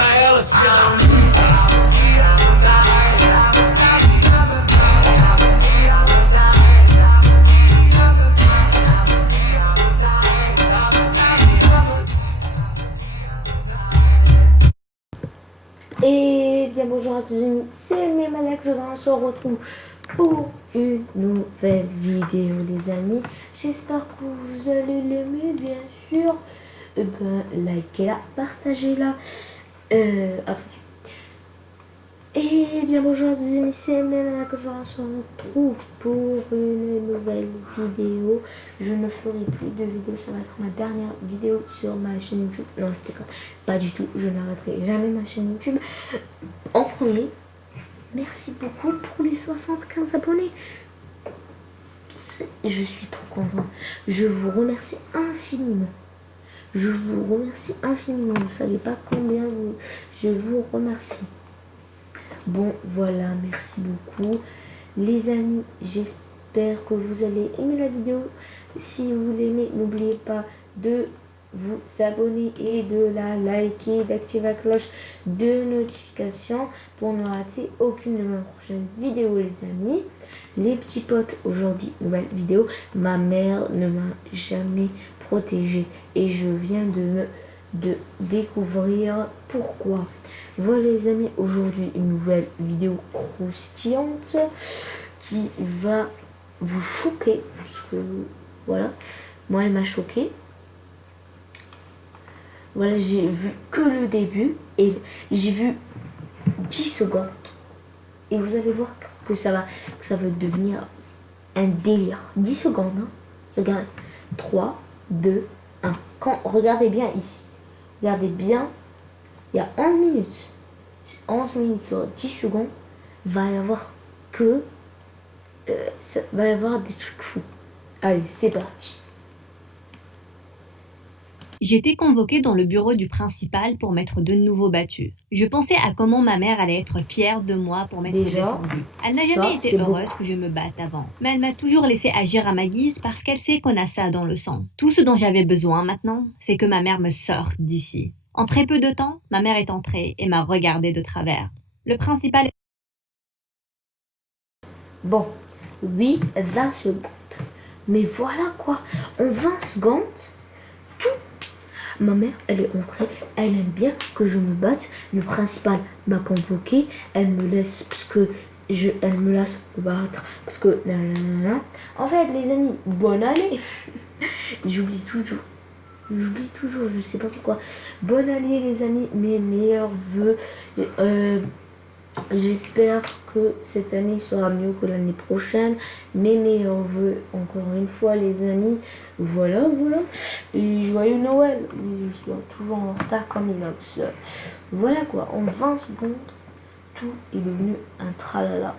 Et bien bonjour à tous, c'est Mémalek, on se retrouve pour une nouvelle vidéo les amis. J'espère que vous allez l'aimer bien sûr. Likez-la, partagez-la. Et bien bonjour à tous les amis, c'est Mémalek, on se retrouve pour une nouvelle vidéo. Je ne ferai plus de vidéos, ça va être ma dernière vidéo sur ma chaîne YouTube. Non, je déconne, pas du tout, je n'arrêterai jamais ma chaîne YouTube. En premier, merci beaucoup pour les 75 abonnés. Je suis trop content. Je vous remercie infiniment. Je vous remercie infiniment. Vous ne savez pas combien je vous remercie. Bon, voilà, merci beaucoup. Les amis, j'espère que vous allez aimer la vidéo. Si vous l'aimez, n'oubliez pas de vous abonner et de la liker, d'activer la cloche de notification pour ne rater aucune de mes prochaines vidéos les amis. Les petits potes, aujourd'hui nouvelle vidéo. Ma mère ne m'a jamais protégée et je viens de découvrir pourquoi. Voilà les amis, aujourd'hui une nouvelle vidéo croustillante qui va vous choquer parce que voilà, moi elle m'a choqué. Voilà, j'ai vu que le début et j'ai vu 10 secondes. Et vous allez voir que ça va devenir un délire. 10 secondes, hein. Regardez. 3, 2, 1. Regardez bien ici. Regardez bien. Il y a 11 minutes. 11 minutes sur 10 secondes. Va y avoir que... va y avoir des trucs fous. Allez, c'est parti. J'étais convoquée dans le bureau du principal pour m'être de nouveau battue. Je pensais à comment ma mère allait être fière de moi pour m'être défendue. Elle n'a jamais été heureuse que je me batte avant. Mais elle m'a toujours laissé agir à ma guise parce qu'elle sait qu'on a ça dans le sang. Tout ce dont j'avais besoin maintenant, c'est que ma mère me sorte d'ici. En très peu de temps, ma mère est entrée et m'a regardée de travers. Le principal... Bon, oui, 20 secondes. Mais voilà quoi, en 20 secondes, ma mère, elle est entrée, elle aime bien que je me batte. Le principal m'a convoqué, elle me laisse parce que elle me laisse me battre parce que en fait, les amis, bonne année. J'oublie toujours, je sais pas pourquoi. Bonne année, les amis, mes meilleurs vœux. J'espère que cette année sera mieux que l'année prochaine. Mes meilleurs vœux, encore une fois, les amis. Voilà. Et joyeux Noël. Il soit toujours en retard comme il a. Voilà quoi, en 20 secondes, tout est devenu un tralala.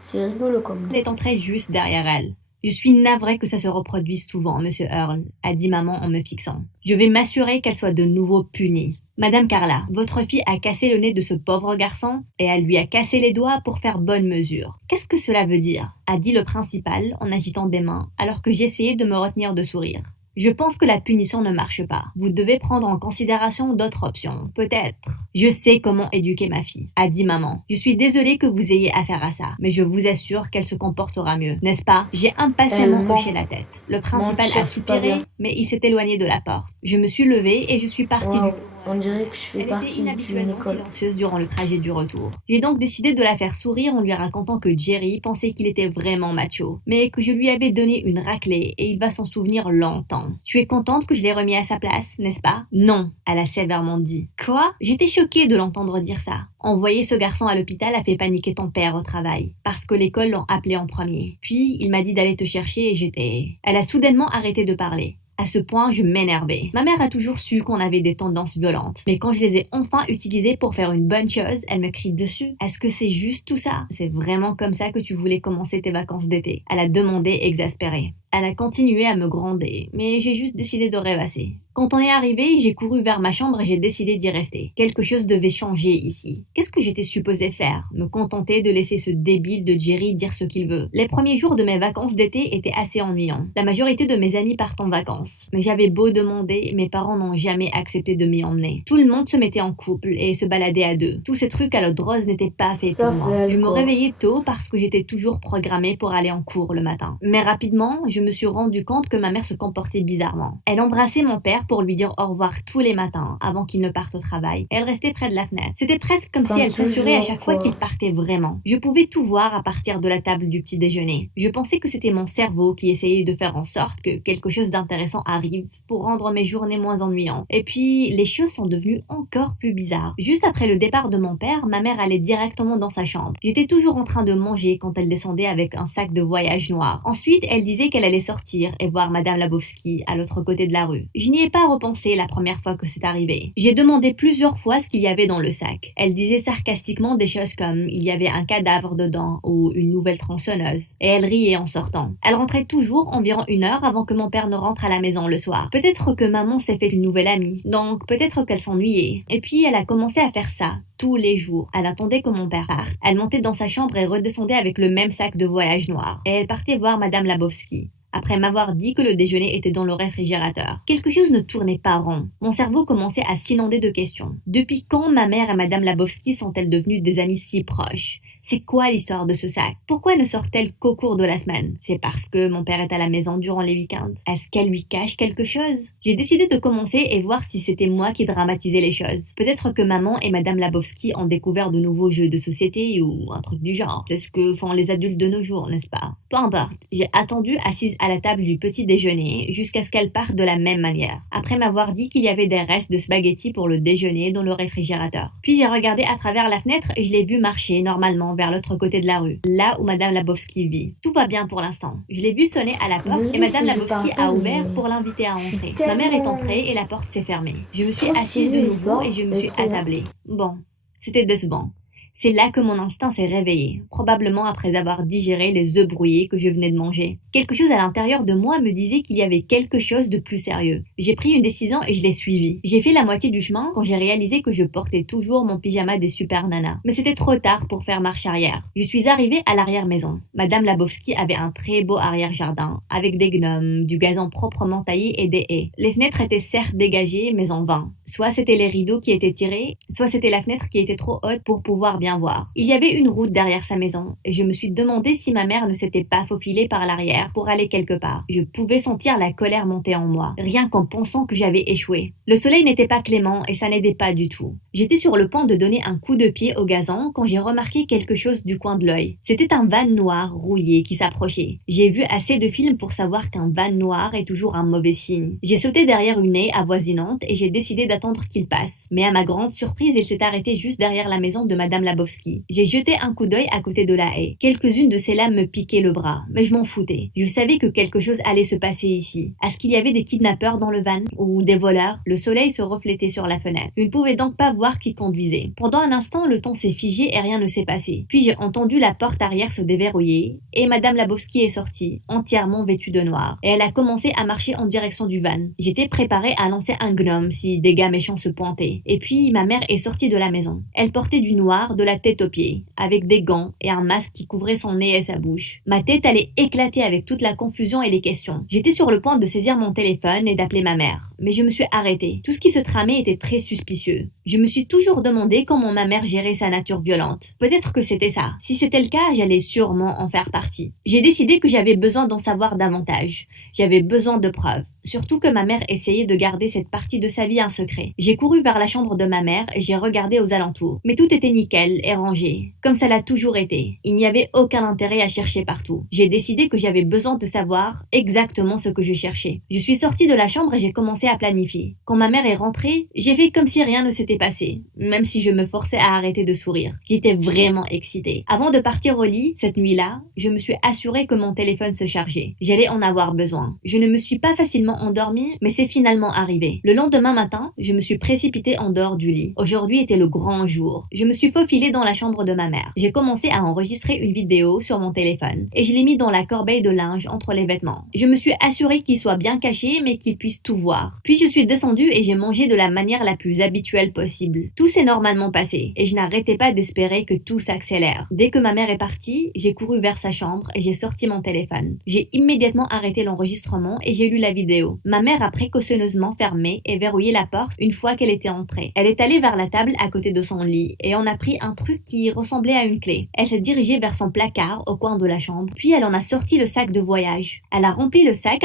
C'est rigolo comme... Elle est entrée juste derrière elle. Je suis navrée que ça se reproduise souvent, Monsieur Earl, a dit maman en me fixant. Je vais m'assurer qu'elle soit de nouveau punie. Madame Carla, votre fille a cassé le nez de ce pauvre garçon et elle lui a cassé les doigts pour faire bonne mesure. Qu'est-ce que cela veut dire? A dit le principal en agitant des mains alors que j'essayais de me retenir de sourire. Je pense que la punition ne marche pas. Vous devez prendre en considération d'autres options, peut-être. Je sais comment éduquer ma fille, a dit maman. Je suis désolée que vous ayez affaire à ça, mais je vous assure qu'elle se comportera mieux, n'est-ce pas? J'ai impatiemment hoché la tête. Le principal a soupiré, mais il s'est éloigné de la porte. Je me suis levée et je suis partie du... On dirait que je fais partie d'une école. Silencieuse durant le trajet du retour. J'ai donc décidé de la faire sourire en lui racontant que Jerry pensait qu'il était vraiment macho, mais que je lui avais donné une raclée et il va s'en souvenir longtemps. Tu es contente que je l'ai remis à sa place, n'est-ce pas? Non, elle a sévèrement dit. Quoi? J'étais choquée de l'entendre dire ça. Envoyer ce garçon à l'hôpital a fait paniquer ton père au travail, parce que l'école l'ont appelé en premier. Puis, il m'a dit d'aller te chercher et j'étais... Elle a soudainement arrêté de parler. À ce point, je m'énervais. Ma mère a toujours su qu'on avait des tendances violentes. Mais quand je les ai enfin utilisées pour faire une bonne chose, elle me crie dessus. Est-ce que c'est juste tout ça? C'est vraiment comme ça que tu voulais commencer tes vacances d'été? Elle a demandé exaspérée. Elle a continué à me gronder, mais j'ai juste décidé de rêvasser. Quand on est arrivé, j'ai couru vers ma chambre et j'ai décidé d'y rester. Quelque chose devait changer ici. Qu'est-ce que j'étais supposée faire? Me contenter de laisser ce débile de Jerry dire ce qu'il veut. Les premiers jours de mes vacances d'été étaient assez ennuyants. La majorité de mes amis partent en vacances. Mais j'avais beau demander, mes parents n'ont jamais accepté de m'y emmener. Tout le monde se mettait en couple et se baladait à deux. Tous ces trucs à l'eau de rose n'étaient pas faits pour moi. Je me réveillais tôt parce que j'étais toujours programmée pour aller en cours le matin. Mais rapidement, je me suis rendu compte que ma mère se comportait bizarrement. Elle embrassait mon père pour lui dire au revoir tous les matins avant qu'il ne parte au travail. Elle restait près de la fenêtre. C'était presque comme si elle s'assurait à chaque fois qu'il partait vraiment. Je pouvais tout voir à partir de la table du petit déjeuner. Je pensais que c'était mon cerveau qui essayait de faire en sorte que quelque chose d'intéressant arrive pour rendre mes journées moins ennuyantes. Et puis, les choses sont devenues encore plus bizarres. Juste après le départ de mon père, ma mère allait directement dans sa chambre. J'étais toujours en train de manger quand elle descendait avec un sac de voyage noir. Ensuite, elle disait qu'elle allait sortir et voir Madame Labowski à l'autre côté de la rue. Je n'y ai pas repensé la première fois que c'est arrivé. J'ai demandé plusieurs fois ce qu'il y avait dans le sac. Elle disait sarcastiquement des choses comme il y avait un cadavre dedans ou une nouvelle tronçonneuse. Et elle riait en sortant. Elle rentrait toujours environ 1 heure avant que mon père ne rentre à la maison le soir. Peut-être que maman s'est fait une nouvelle amie. Donc peut-être qu'elle s'ennuyait. Et puis elle a commencé à faire ça tous les jours. Elle attendait que mon père parte. Elle montait dans sa chambre et redescendait avec le même sac de voyage noir. Et elle partait voir Madame Labowski. Après m'avoir dit que le déjeuner était dans le réfrigérateur. Quelque chose ne tournait pas rond. Mon cerveau commençait à s'inonder de questions. Depuis quand ma mère et Madame Labowski sont-elles devenues des amies si proches? C'est quoi l'histoire de ce sac? Pourquoi ne sort-elle qu'au cours de la semaine? C'est parce que mon père est à la maison durant les week-ends. Est-ce qu'elle lui cache quelque chose? J'ai décidé de commencer et voir si c'était moi qui dramatisais les choses. Peut-être que maman et Madame Labowski ont découvert de nouveaux jeux de société ou un truc du genre. C'est ce que font les adultes de nos jours, n'est-ce pas? Peu importe. J'ai attendu assise à la table du petit déjeuner jusqu'à ce qu'elle parte de la même manière. Après m'avoir dit qu'il y avait des restes de spaghettis pour le déjeuner dans le réfrigérateur. Puis j'ai regardé à travers la fenêtre et je l'ai vue marcher normalement vers l'autre côté de la rue, là où Madame Labowski vit. Tout va bien pour l'instant. Je l'ai vue sonner à la porte et Madame Labowski a ouvert pour l'inviter à entrer. Ma mère est entrée et la porte s'est fermée. Je me suis assise de nouveau et je me suis attablée. Bon, c'était décevant. C'est là que mon instinct s'est réveillé, probablement après avoir digéré les œufs brouillés que je venais de manger. Quelque chose à l'intérieur de moi me disait qu'il y avait quelque chose de plus sérieux. J'ai pris une décision et je l'ai suivie. J'ai fait la moitié du chemin quand j'ai réalisé que je portais toujours mon pyjama des super nanas. Mais c'était trop tard pour faire marche arrière. Je suis arrivée à l'arrière-maison. Madame Labowski avait un très beau arrière-jardin, avec des gnomes, du gazon proprement taillé et des haies. Les fenêtres étaient certes dégagées, mais en vain. Soit c'était les rideaux qui étaient tirés, soit c'était la fenêtre qui était trop haute pour pouvoir bien voir. Il y avait une route derrière sa maison et je me suis demandé si ma mère ne s'était pas faufilée par l'arrière pour aller quelque part. Je pouvais sentir la colère monter en moi, rien qu'en pensant que j'avais échoué. Le soleil n'était pas clément et ça n'aidait pas du tout. J'étais sur le point de donner un coup de pied au gazon quand j'ai remarqué quelque chose du coin de l'œil. C'était un van noir rouillé qui s'approchait. J'ai vu assez de films pour savoir qu'un van noir est toujours un mauvais signe. J'ai sauté derrière une haie avoisinante et j'ai décidé d'attendre qu'il passe. Mais à ma grande surprise, il s'est arrêté juste derrière la maison de Madame Labowski. J'ai jeté un coup d'œil à côté de la haie. Quelques-unes de ces lames me piquaient le bras, mais je m'en foutais. Je savais que quelque chose allait se passer ici. Est-ce qu'il y avait des kidnappeurs dans le van ou des voleurs? Le soleil se reflétait sur la fenêtre. Je ne pouvais donc pas voir qui conduisait. Pendant un instant, le temps s'est figé et rien ne s'est passé. Puis j'ai entendu la porte arrière se déverrouiller et Madame Labowski est sortie, entièrement vêtue de noir. Et elle a commencé à marcher en direction du van. J'étais préparée à lancer un gnome si des gars méchants se pointaient. Et puis ma mère est sortie de la maison. Elle portait du noir de la tête aux pieds, avec des gants et un masque qui couvrait son nez et sa bouche. Ma tête allait éclater avec toute la confusion et les questions. J'étais sur le point de saisir mon téléphone et d'appeler ma mère, mais je me suis arrêtée. Tout ce qui se tramait était très suspicieux. Je me suis toujours demandé comment ma mère gérait sa nature violente. Peut-être que c'était ça. Si c'était le cas, j'allais sûrement en faire partie. J'ai décidé que j'avais besoin d'en savoir davantage. J'avais besoin de preuves. Surtout que ma mère essayait de garder cette partie de sa vie un secret. J'ai couru vers la chambre de ma mère et j'ai regardé aux alentours. Mais tout était nickel et rangé, comme ça l'a toujours été. Il n'y avait aucun intérêt à chercher partout. J'ai décidé que j'avais besoin de savoir exactement ce que je cherchais. Je suis sortie de la chambre et j'ai commencé à planifier. Quand ma mère est rentrée, j'ai fait comme si rien ne s'était passé, même si je me forçais à arrêter de sourire. J'étais vraiment excitée. Avant de partir au lit, cette nuit-là, je me suis assurée que mon téléphone se chargeait. J'allais en avoir besoin. Je ne me suis pas facilement totalement endormie, mais c'est finalement arrivé. Le lendemain matin, je me suis précipitée en dehors du lit. Aujourd'hui était le grand jour. Je me suis faufilée dans la chambre de ma mère. J'ai commencé à enregistrer une vidéo sur mon téléphone et je l'ai mis dans la corbeille de linge entre les vêtements. Je me suis assurée qu'il soit bien caché mais qu'il puisse tout voir. Puis je suis descendue et j'ai mangé de la manière la plus habituelle possible. Tout s'est normalement passé et je n'arrêtais pas d'espérer que tout s'accélère. Dès que ma mère est partie, j'ai couru vers sa chambre et j'ai sorti mon téléphone. J'ai immédiatement arrêté l'enregistrement et j'ai lu la vidéo. Ma mère a précautionneusement fermé et verrouillé la porte une fois qu'elle était entrée. Elle est allée vers la table à côté de son lit et on a pris un truc qui ressemblait à une clé. Elle s'est dirigée vers son placard au coin de la chambre, puis elle en a sorti le sac de voyage. Elle a rempli le sac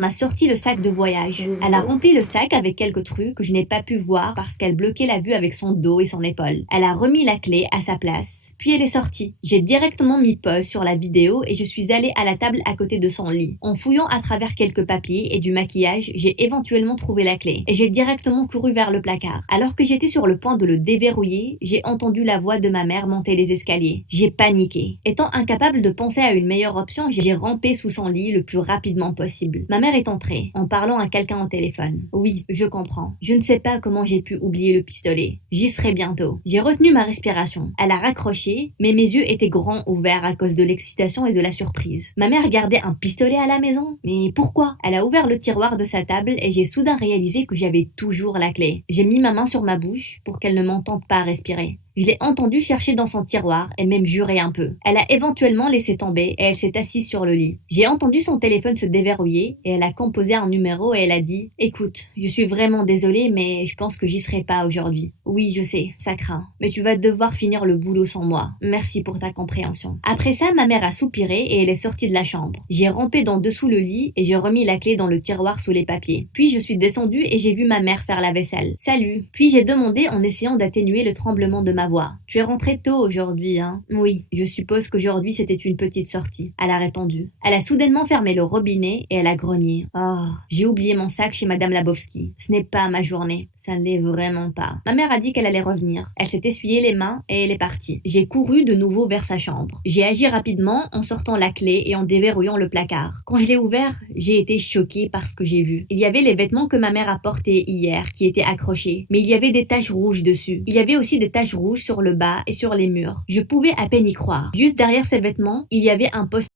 On a sorti le sac de voyage. Elle a rempli le sac avec quelques trucs que je n'ai pas pu voir parce qu'elle bloquait la vue avec son dos et son épaule. Elle a remis la clé à sa place. Puis elle est sortie. J'ai directement mis pause sur la vidéo et je suis allée à la table à côté de son lit. En fouillant à travers quelques papiers et du maquillage, j'ai éventuellement trouvé la clé et j'ai directement couru vers le placard. Alors que j'étais sur le point de le déverrouiller, j'ai entendu la voix de ma mère monter les escaliers. J'ai paniqué. Étant incapable de penser à une meilleure option, j'ai rampé sous son lit le plus rapidement possible. Ma mère est entrée, en parlant à quelqu'un au téléphone. Oui, je comprends. Je ne sais pas comment j'ai pu oublier le pistolet. J'y serai bientôt. J'ai retenu ma respiration. Elle a raccroché, mais mes yeux étaient grands ouverts à cause de l'excitation et de la surprise. Ma mère gardait un pistolet à la maison? Mais pourquoi? Elle a ouvert le tiroir de sa table et j'ai soudain réalisé que j'avais toujours la clé. J'ai mis ma main sur ma bouche pour qu'elle ne m'entende pas respirer. Je l'ai entendue chercher dans son tiroir et même jurer un peu. Elle a éventuellement laissé tomber et elle s'est assise sur le lit. J'ai entendu son téléphone se déverrouiller et elle a composé un numéro et elle a dit « Écoute, je suis vraiment désolée mais je pense que j'y serai pas aujourd'hui. Oui, je sais, ça craint, mais tu vas devoir finir le boulot sans moi. Merci pour ta compréhension. » Après ça, ma mère a soupiré et elle est sortie de la chambre. J'ai rampé d'en dessous le lit et j'ai remis la clé dans le tiroir sous les papiers. Puis je suis descendue et j'ai vu ma mère faire la vaisselle. « Salut !» Puis j'ai demandé en essayant d'atténuer le tremblement de ma voix. Tu es rentrée tôt aujourd'hui, hein? Oui, je suppose qu'aujourd'hui c'était une petite sortie. Elle a répondu. Elle a soudainement fermé le robinet et elle a grogné. Oh, j'ai oublié mon sac chez Madame Labowski. Ce n'est pas ma journée. Ça ne l'est vraiment pas. Ma mère a dit qu'elle allait revenir. Elle s'est essuyé les mains et elle est partie. J'ai couru de nouveau vers sa chambre. J'ai agi rapidement en sortant la clé et en déverrouillant le placard. Quand je l'ai ouvert, j'ai été choquée par ce que j'ai vu. Il y avait les vêtements que ma mère a portés hier qui étaient accrochés, mais il y avait des taches rouges dessus. Il y avait aussi des taches rouges sur le bas et sur les murs. Je pouvais à peine y croire. Juste derrière ces vêtements, il y avait un post.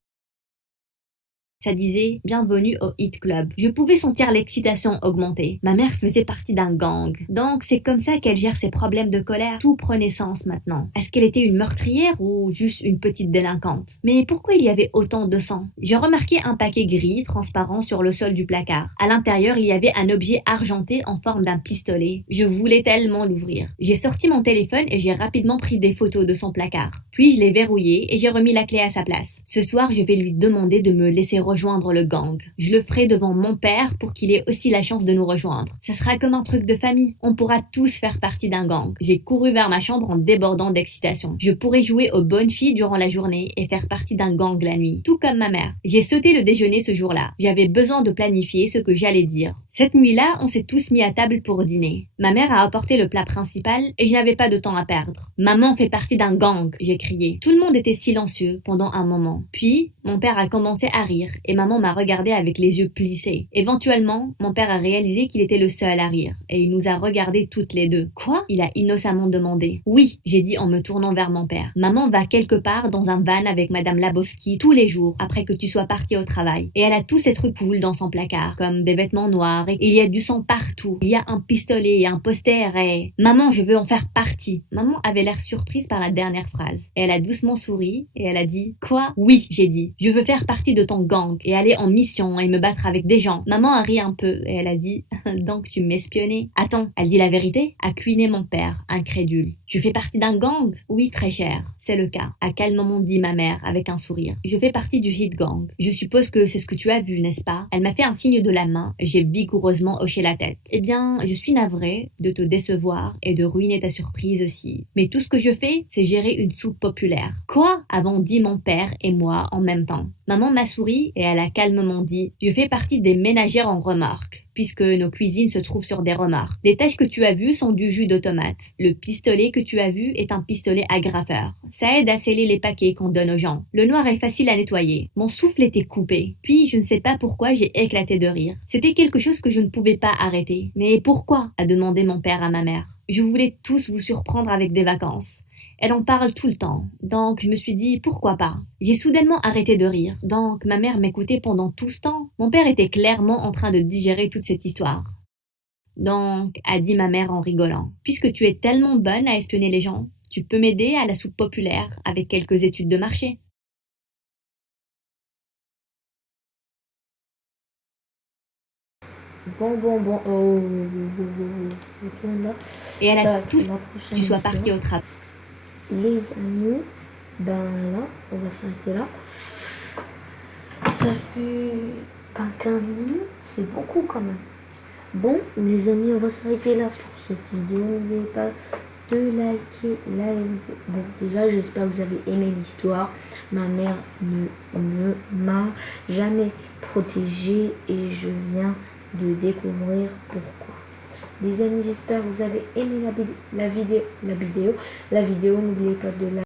Ça disait « Bienvenue au Hit Club ». Je pouvais sentir l'excitation augmenter. Ma mère faisait partie d'un gang. Donc c'est comme ça qu'elle gère ses problèmes de colère. Tout prenait sens maintenant. Est-ce qu'elle était une meurtrière ou juste une petite délinquante? Mais pourquoi il y avait autant de sang? J'ai remarqué un paquet gris transparent sur le sol du placard. À l'intérieur, il y avait un objet argenté en forme d'un pistolet. Je voulais tellement l'ouvrir. J'ai sorti mon téléphone et j'ai rapidement pris des photos de son placard. Puis je l'ai verrouillé et j'ai remis la clé à sa place. Ce soir, je vais lui demander de me laisser rejoindre le gang. Je le ferai devant mon père pour qu'il ait aussi la chance de nous rejoindre. Ce sera comme un truc de famille. On pourra tous faire partie d'un gang. J'ai couru vers ma chambre en débordant d'excitation. Je pourrais jouer aux bonnes filles durant la journée et faire partie d'un gang la nuit, tout comme ma mère. J'ai sauté le déjeuner ce jour-là. J'avais besoin de planifier ce que j'allais dire. Cette nuit-là, on s'est tous mis à table pour dîner. Ma mère a apporté le plat principal et je n'avais pas de temps à perdre. Maman fait partie d'un gang, j'ai crié. Tout le monde était silencieux pendant un moment. Puis, mon père a commencé à rire et maman m'a regardé avec les yeux plissés. Éventuellement, mon père a réalisé qu'il était le seul à rire et il nous a regardés toutes les deux. Quoi? Il a innocemment demandé. Oui, j'ai dit en me tournant vers mon père. Maman va quelque part dans un van avec Madame Labowski tous les jours après que tu sois parti au travail. Et elle a tous ces trucs cool dans son placard, comme des vêtements noirs et il y a du sang partout. Il y a un pistolet et un poster et... Maman, je veux en faire partie. Maman avait l'air surprise par la dernière phrase. Et elle a doucement souri et elle a dit quoi? Oui, j'ai dit. Je veux faire partie de ton gang et aller en mission et me battre avec des gens. Maman a ri un peu et elle a dit donc tu m'espionnais. Attends, elle dit la vérité? A cuiné mon père, incrédule. Tu fais partie d'un gang? Oui, très cher. C'est le cas. A calmement dit ma mère avec un sourire. Je fais partie du Hit Gang. Je suppose que c'est ce que tu as vu, n'est-ce pas? Elle m'a fait un signe de la main et j'ai vigoureusement hoché la tête. Eh bien, je suis navrée de te décevoir et de ruiner ta surprise aussi. Mais tout ce que je fais, c'est gérer une soupe populaire. Quoi? Avons dit mon père et moi en même temps. Maman m'a souri et et elle a calmement dit « Je fais partie des ménagères en remorque, puisque nos cuisines se trouvent sur des remorques. Les tâches que tu as vues sont du jus d'automate. Le pistolet que tu as vu est un pistolet agrafeur. Ça aide à sceller les paquets qu'on donne aux gens. Le noir est facile à nettoyer. Mon souffle était coupé. Puis, je ne sais pas pourquoi j'ai éclaté de rire. C'était quelque chose que je ne pouvais pas arrêter. Mais pourquoi a demandé mon père à ma mère. Je voulais tous vous surprendre avec des vacances. Elle en parle tout le temps, donc je me suis dit pourquoi pas. J'ai soudainement arrêté de rire, donc ma mère m'écoutait pendant tout ce temps. Mon père était clairement en train de digérer toute cette histoire. Donc, a dit ma mère en rigolant, puisque tu es tellement bonne à espionner les gens, tu peux m'aider à la soupe populaire avec quelques études de marché. Bon. Retourne là. Et elle Ça va a être tous la que prochaine tu sois histoire. parti au travail. Les amis, ben là, on va s'arrêter là. Ça fait pas 15 minutes, c'est beaucoup quand même. Bon, les amis, on va s'arrêter là pour cette vidéo. N'oubliez pas de liker la vidéo. Bon, déjà, j'espère que vous avez aimé l'histoire. Ma mère ne m'a jamais protégée et je viens de découvrir pourquoi. Les amis, j'espère que vous avez aimé la vidéo. N'oubliez pas de liker.